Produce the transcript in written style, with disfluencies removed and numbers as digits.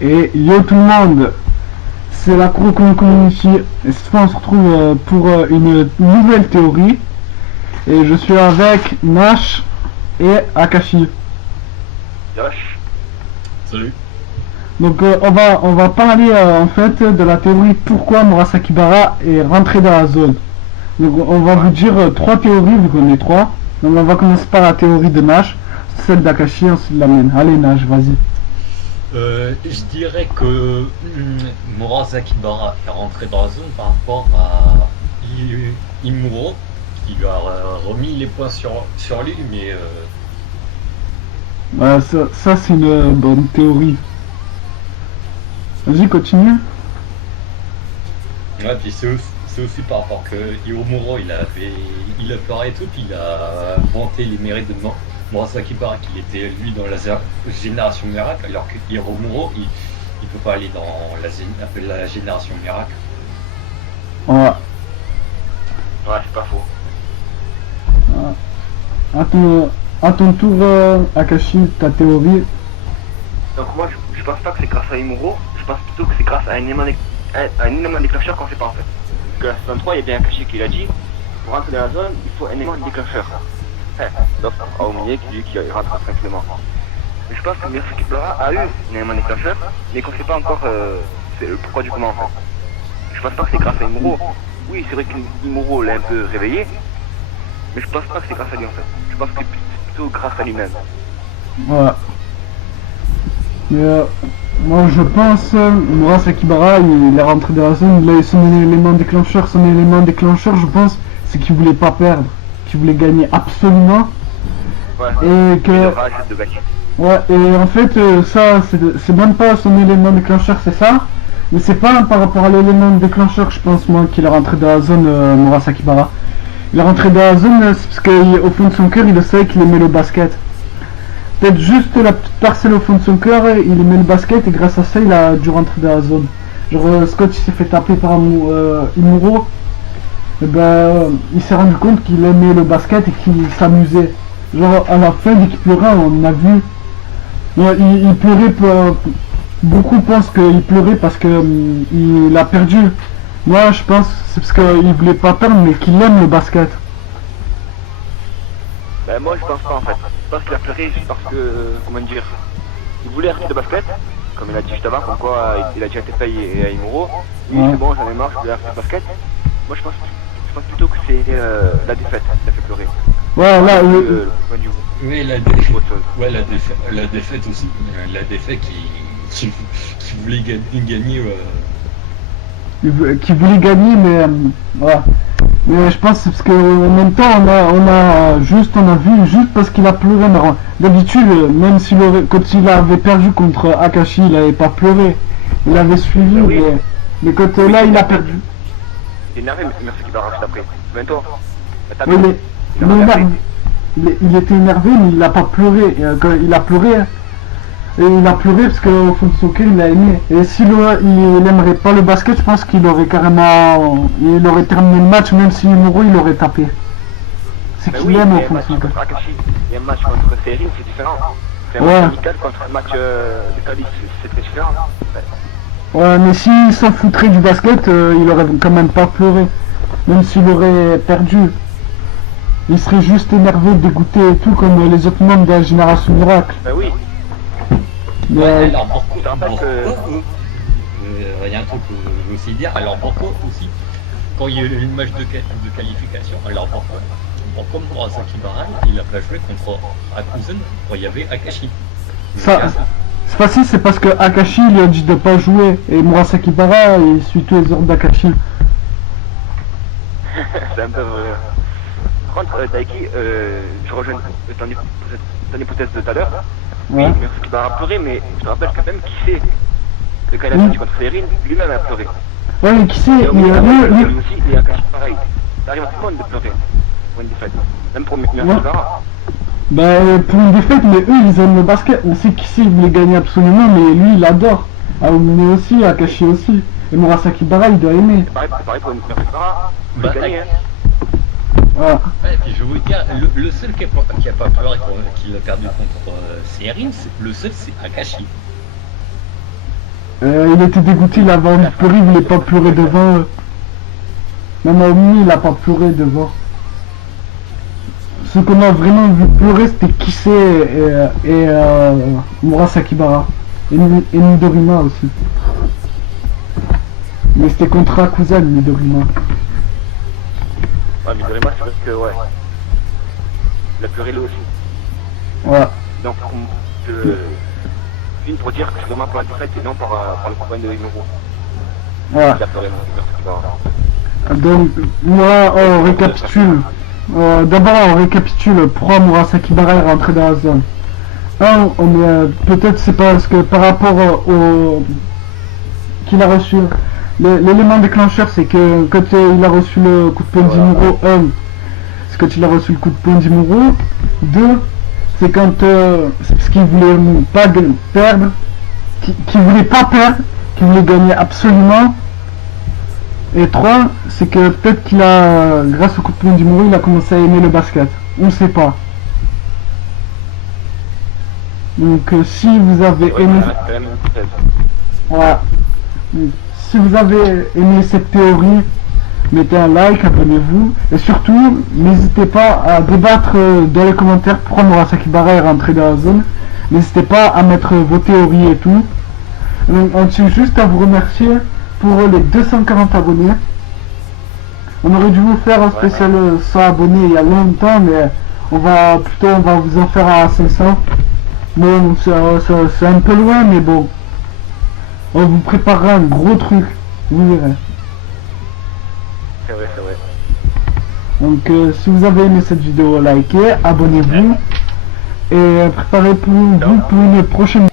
Et yo tout le monde, c'est la Kurokumi Community et cette fois on se retrouve pour une nouvelle théorie et je suis avec Nash et Akashi. Yosh. Salut. Donc on va parler en fait de la théorie pourquoi Murasaki Bara est rentré dans la zone. Donc on va vous dire trois théories, vous connaissez trois. Donc on va commencer par la théorie de Nash, celle d'Akashi, ensuite la mienne. Allez Nash, vas-y. Je dirais que Murasaki Bara est rentré dans la zone par rapport à Imuro qui lui a remis les points sur lui, mais ça c'est une bonne théorie. Vas-y, continue. ouais, puis c'est aussi par rapport que Imuro il a pleuré et tout, puis il a vanté les mérites de Murasaki Bara qu'il était lui dans la génération miracle, alors que Imuro il peut pas aller dans la génération miracle. Ouais. Ouais, c'est pas faux. À ton tour, Akashi, ta théorie. Donc moi, je pense pas que c'est grâce à Imuro, je pense plutôt que c'est grâce à un élément déclencheur qu'on sait pas en fait. Parce que la saison 3, il y a bien Akashi qui l'a dit, pour rentrer dans la zone, il faut un élément déclencheur. Donc Aomie qui dit qu'il rentre tranquillement. Mais je pense que Murasaki Bara a eu un élément déclencheur, mais qu'on sait pas encore c'est le pourquoi du comment en fait. Je pense pas que c'est grâce à Imuro. Oui, c'est vrai qu'Imuro l'a un peu réveillé, mais je pense pas que c'est grâce à lui en fait. Je pense que c'est plutôt grâce à lui-même. Ouais. Mais moi je pense Murasaki Bara il est rentré dans la zone, il a eu son élément déclencheur. Son élément déclencheur, je pense, c'est qu'il voulait pas perdre, qu'il voulait gagner absolument. Ouais. Et que. Il aura juste de gagner. Ouais, et en fait, ça, c'est même pas son élément déclencheur, c'est ça. Mais c'est pas par rapport à l'élément déclencheur, je pense, moi, qu'il est rentré dans la zone, Murasaki Bara. Il est rentré dans la zone, c'est parce qu'au fond de son cœur, il savait qu'il aimait le basket. Peut-être juste la petite parcelle au fond de son cœur, il aimait le basket, et grâce à ça, il a dû rentrer dans la zone. Genre, Scott, il s'est fait taper par Imuro. Et ben, il s'est rendu compte qu'il aimait le basket et qu'il s'amusait. Genre, à la fin, dès qu'il pleurait, on a vu. Il pleurait, beaucoup pensent qu'il pleurait parce que il a perdu. Moi je pense c'est parce qu'il voulait pas perdre mais qu'il aime le basket. Ben moi je pense pas en fait. Je pense qu'il a pleuré juste parce que, comment dire, il voulait arrêter le basket, comme il a dit juste avant, comme quoi il a déjà été payé à Imuro. Oui, Ouais. c'est bon, j'en ai marre, je voulais arrêter le basket. Moi je pense plutôt que c'est la défaite qui l'a fait pleurer. Ouais, là, Le point de vue. Oui, la défaite aussi. La défaite qui voulait gagner. qui voulait gagner mais ouais. Mais je pense que c'est parce qu'en même temps on a vu juste parce qu'il a pleuré. Mais d'habitude même quand il avait perdu contre Akashi il avait pas pleuré. Il avait suivi Oui. mais quand là il a perdu. Il est énervé, merci qu'il va racheter après. Maintenant, Oui, il était énervé mais il a pas pleuré. Quand il a pleuré. Et il a pleuré parce qu'au fond de son cœur il a aimé. Et s'il aimerait pas le basket, je pense qu'il aurait carrément. Il aurait terminé le match même si Imuro il aurait tapé. C'est qu'il aime au fond de son cœur. Il y a un match contre Série, c'est différent. C'est un Ouais. match amical contre un match de qualif, c'est très différent. Ouais, mais s'il s'en foutrait du basket, il aurait quand même pas pleuré. Même s'il aurait perdu. Il serait juste énervé, dégoûté et tout comme les autres membres de la génération miracle. Ben oui. Mais, Alors Borko, Je te rappelle que- il y a un truc que je veux aussi dire. Alors Borko aussi, quand il y a eu une match de qualification, alors Borko Murasaki Bara, il a pas joué contre Akuzen quand il y avait Akashi. ça, c'est facile, c'est parce que Akashi lui a dit de pas jouer et Murasaki Bara il suit tous les ordres d'Akashi. C'est un peu vrai. contre, Daiki, je rejoins ton hypothèse de tout à l'heure. Oui, Ouais. mais il va pleurer, mais je te rappelle quand même qui c'est. Le quand il a perdu contre Federin, lui-même a pleuré. Ouais, mais qui sait, Et lui, lui aussi, il a caché pareil. Ça arrive à tout le monde de pleurer pour une défaite. Même pour Mircea. bah, pour une défaite, mais eux, ils aiment le basket. On sait qui c'est, il voulait gagner absolument, mais lui, il adore. Aomine aussi, Akashi aussi. Et Murasaki Bara, il doit aimer. C'est pareil pour Mircea. Il Bah, a gagné, hein. Voilà. Ouais, et puis je vais vous dire, le seul qui a pas pleuré, qui a perdu contre Serin, le seul c'est Akashi. Il était dégoûté, il avait envie de pleurer, il voulait pas pleurer devant eux. Même Aomine, il a pas pleuré devant. Ce qu'on a vraiment vu pleurer, c'était Kissé et Murasaki Bara. Et Midorima aussi. Mais c'était contre Akuzan, Midorima. Ouais, Midorima, c'est parce que, ouais. Il a pleuré lui aussi. Voilà. Donc, une pour dire que c'est vraiment pour la défaite et non par le combat de Imuro. Voilà. Il a pleuré, Donc, moi, on récapitule. D'abord, on récapitule pourquoi Murasaki Bara est rentré dans la zone. Peut-être c'est parce que par rapport au qu'il a reçu, l'élément déclencheur, c'est que quand il a reçu le coup de poing d'Imuro, c'est quand il a reçu le coup de poing d'Imuro. 2, c'est quand c'est parce qu'il voulait pas perdre, qu'il voulait pas perdre, qu'il voulait gagner absolument. Et 3, c'est que peut-être qu'il a, grâce au coup de poing d'Imuro, il a commencé à aimer le basket. On ne sait pas. Donc si vous avez aimé... Voilà. Donc, si vous avez aimé cette théorie, mettez un like, abonnez-vous. Et surtout, n'hésitez pas à débattre dans les commentaires pourquoi Murasaki Bara est rentré dans la zone. N'hésitez pas à mettre vos théories et tout. Donc, on tient juste à vous remercier pour les 240 abonnés. On aurait dû vous faire un spécial 100 abonnés il y a longtemps, mais on va vous en faire à 500. Bon, c'est un peu loin, mais bon. On vous préparera un gros truc, vous verrez. C'est vrai, c'est vrai. Donc si vous avez aimé cette vidéo, likez, abonnez-vous. Et préparez-vous pour une prochaine